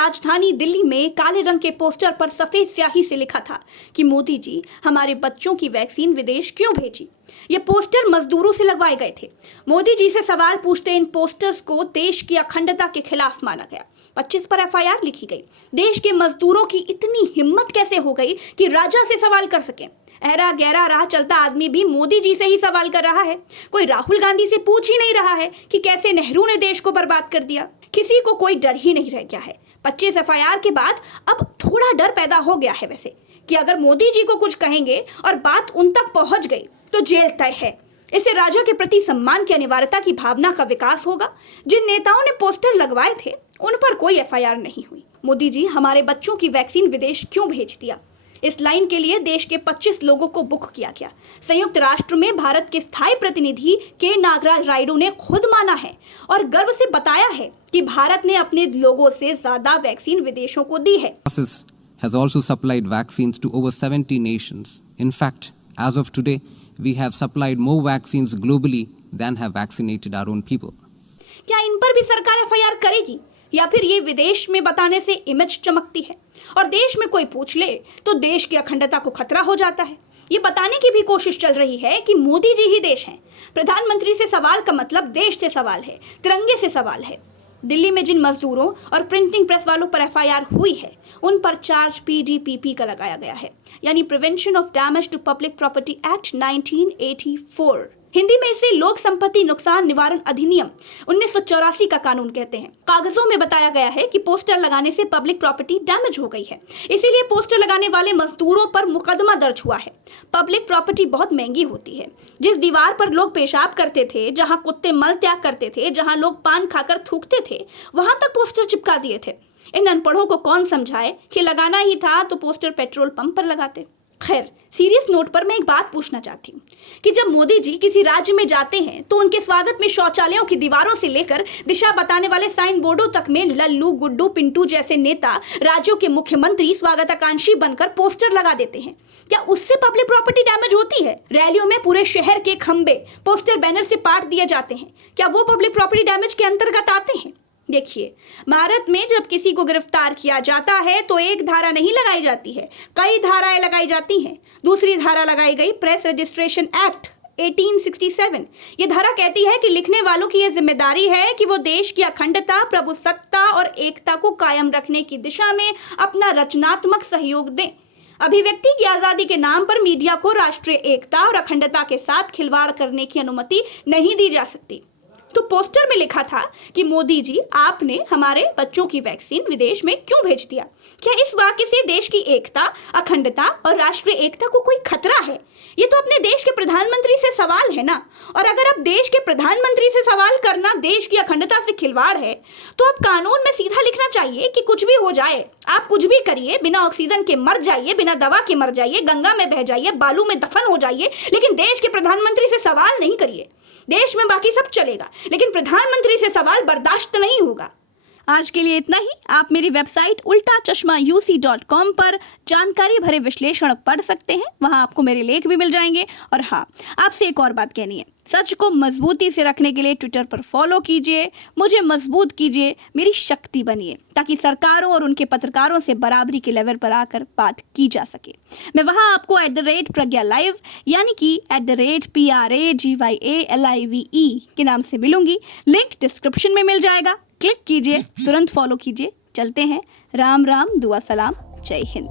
राजधानी दिल्ली में काले रंग के पोस्टर पर सफेद स्याही से लिखा था कि मोदी जी हमारे बच्चों की वैक्सीन विदेश क्यों भेजी। ये पोस्टर मजदूरों से लगवाए गए थे। मोदी जी से सवाल पूछते इन पोस्टर्स को देश की अखंडता के खिलाफ माना गया। 25 पर एफआईआर लिखी गई। देश के मजदूरों की इतनी हिम्मत कैसे हो गई कि राजा से सवाल कर सके। अहरा गहरा राह चलता आदमी भी मोदी जी से ही सवाल कर रहा है। कोई राहुल गांधी से पूछ ही नहीं रहा है कि कैसे नेहरू ने देश को बर्बाद कर दिया। किसी को कोई डर ही नहीं रह गया है। 25 एफआईआर के बाद अब थोड़ा डर पैदा हो गया है वैसे कि अगर मोदी जी को कुछ कहेंगे और बात उन तक पहुंच गई तो जेल तय है। इससे राजा के प्रति सम्मान की अनिवार्यता की भावना का विकास होगा। जिन नेताओं ने पोस्टर लगवाए थे उन पर कोई एफआईआर नहीं हुई। मोदी जी हमारे बच्चों की वैक्सीन विदेश क्यों भेज दिया, इस लाइन के लिए देश के 25 लोगों को बुक किया गया। संयुक्त राष्ट्र में भारत के स्थायी प्रतिनिधि के नागराज रायडू ने खुद माना है और गर्व से बताया है कि भारत ने अपने लोगों से ज्यादा वैक्सीन विदेशों को दी है। Has also supplied vaccines to over 70 nations. In fact, as of today, we have supplied more vaccines globally than have vaccinated our own people. क्या इन पर भी सरकार एफआईआर करेगी या फिर ये विदेश में बताने से इमेज चमकती है और देश में कोई पूछ ले तो देश की अखंडता को खतरा हो जाता है। ये बताने की भी कोशिश चल रही है कि मोदी जी ही देश हैं। प्रधानमंत्री से सवाल का मतलब देश से सवाल है, तिरंगे से सवाल है। दिल्ली में जिन मजदूरों और प्रिंटिंग प्रेस वालों पर एफआईआर हुई है उन पर चार्ज पीडीपीपी का लगाया गया है, यानी prevention of damage to public property act 1984। Hindi में इसे लोक संपत्ति नुकसान निवारण अधिनियम 1984 का कानून कहते हैं। कागजों में बताया गया है कि पोस्टर लगाने से पब्लिक प्रॉपर्टी डैमेज हो गई है, इसीलिए पोस्टर लगाने वाले मजदूरों पर मुकदमा दर्ज हुआ है। पब्लिक प्रॉपर्टी बहुत महंगी होती है। जिस दीवार पर लोग पेशाब करते थे, जहां कुत्ते मल त्याग करते थे, जहां लोग पान खाकर थूकते थे, वहां तक पोस्टर चिपका दिए थे। इन अनपढ़ों को कौन समझाए कि लगाना ही था तो पोस्टर पेट्रोल पंप पर लगाते। खैर, सीरियस नोट पर मैं एक बात पूछना चाहती हूँ कि जब मोदी जी किसी राज्य में जाते हैं तो उनके स्वागत में शौचालयों की दीवारों से लेकर दिशा बताने वाले साइन बोर्डों तक में लल्लू, गुड्डू, पिंटू जैसे नेता, राज्यों के मुख्यमंत्री स्वागताकांक्षी बनकर पोस्टर लगा देते हैं। क्या उससे पब्लिक प्रॉपर्टी डैमेज होती है? रैलियों में पूरे शहर के खंबे पोस्टर बैनर से पाट दिए जाते हैं, क्या वो पब्लिक प्रॉपर्टी डैमेज के अंतर्गत आते हैं? देखिए, भारत में जब किसी को गिरफ्तार किया जाता है तो एक धारा नहीं लगाई जाती है, कई धाराएं लगाई जाती हैं। दूसरी धारा लगाई गई प्रेस रजिस्ट्रेशन एक्ट 1867। ये धारा कहती है कि लिखने वालों की यह जिम्मेदारी है कि वो देश की अखंडता, प्रभुसत्ता और एकता को कायम रखने की दिशा में अपना रचनात्मक सहयोग दें। अभिव्यक्ति की आजादी के नाम पर मीडिया को राष्ट्रीय एकता और अखंडता के साथ खिलवाड़ करने की अनुमति नहीं दी जा सकती। तो पोस्टर में लिखा था कि मोदी जी आपने हमारे बच्चों की वैक्सीन विदेश में क्यों भेज दिया। क्या इस वाक्य से देश की एकता, अखंडता और राष्ट्रीय एकता को कोई खतरा है? ये तो अपने देश के प्रधानमंत्री से सवाल है ना। और अगर अब देश के प्रधानमंत्री से सवाल करना देश की अखंडता से खिलवाड़ है तो अब कानून में सीधा लिखना चाहिए कि कुछ भी हो जाए, आप कुछ भी करिए, बिना ऑक्सीजन के मर जाइए, बिना दवा के मर जाइए, गंगा में बह जाइए, बालू में दफन हो जाइए, लेकिन देश के प्रधानमंत्री से सवाल नहीं करिए। देश में बाकी सब चलेगा लेकिन प्रधानमंत्री से सवाल बर्दाश्त नहीं होगा। आज के लिए इतना ही। आप मेरी वेबसाइट ultachashma.uc.com पर जानकारी भरे विश्लेषण पढ़ सकते हैं, वहां आपको मेरे लेख भी मिल जाएंगे। और हाँ, आपसे एक और बात कहनी है, सच को मजबूती से रखने के लिए ट्विटर पर फॉलो कीजिए, मुझे मजबूत कीजिए, मेरी शक्ति बनिए, ताकि सरकारों और उनके पत्रकारों से बराबरी के लेवल पर आकर बात की जा सके। मैं वहां आपको @प्रज्ञा लाइव यानी कि @PRAGYALIVE के नाम से मिलूंगी। लिंक डिस्क्रिप्शन में मिल जाएगा, क्लिक कीजिए, तुरंत फॉलो कीजिए। चलते हैं। राम राम, दुआ सलाम, जय हिंद।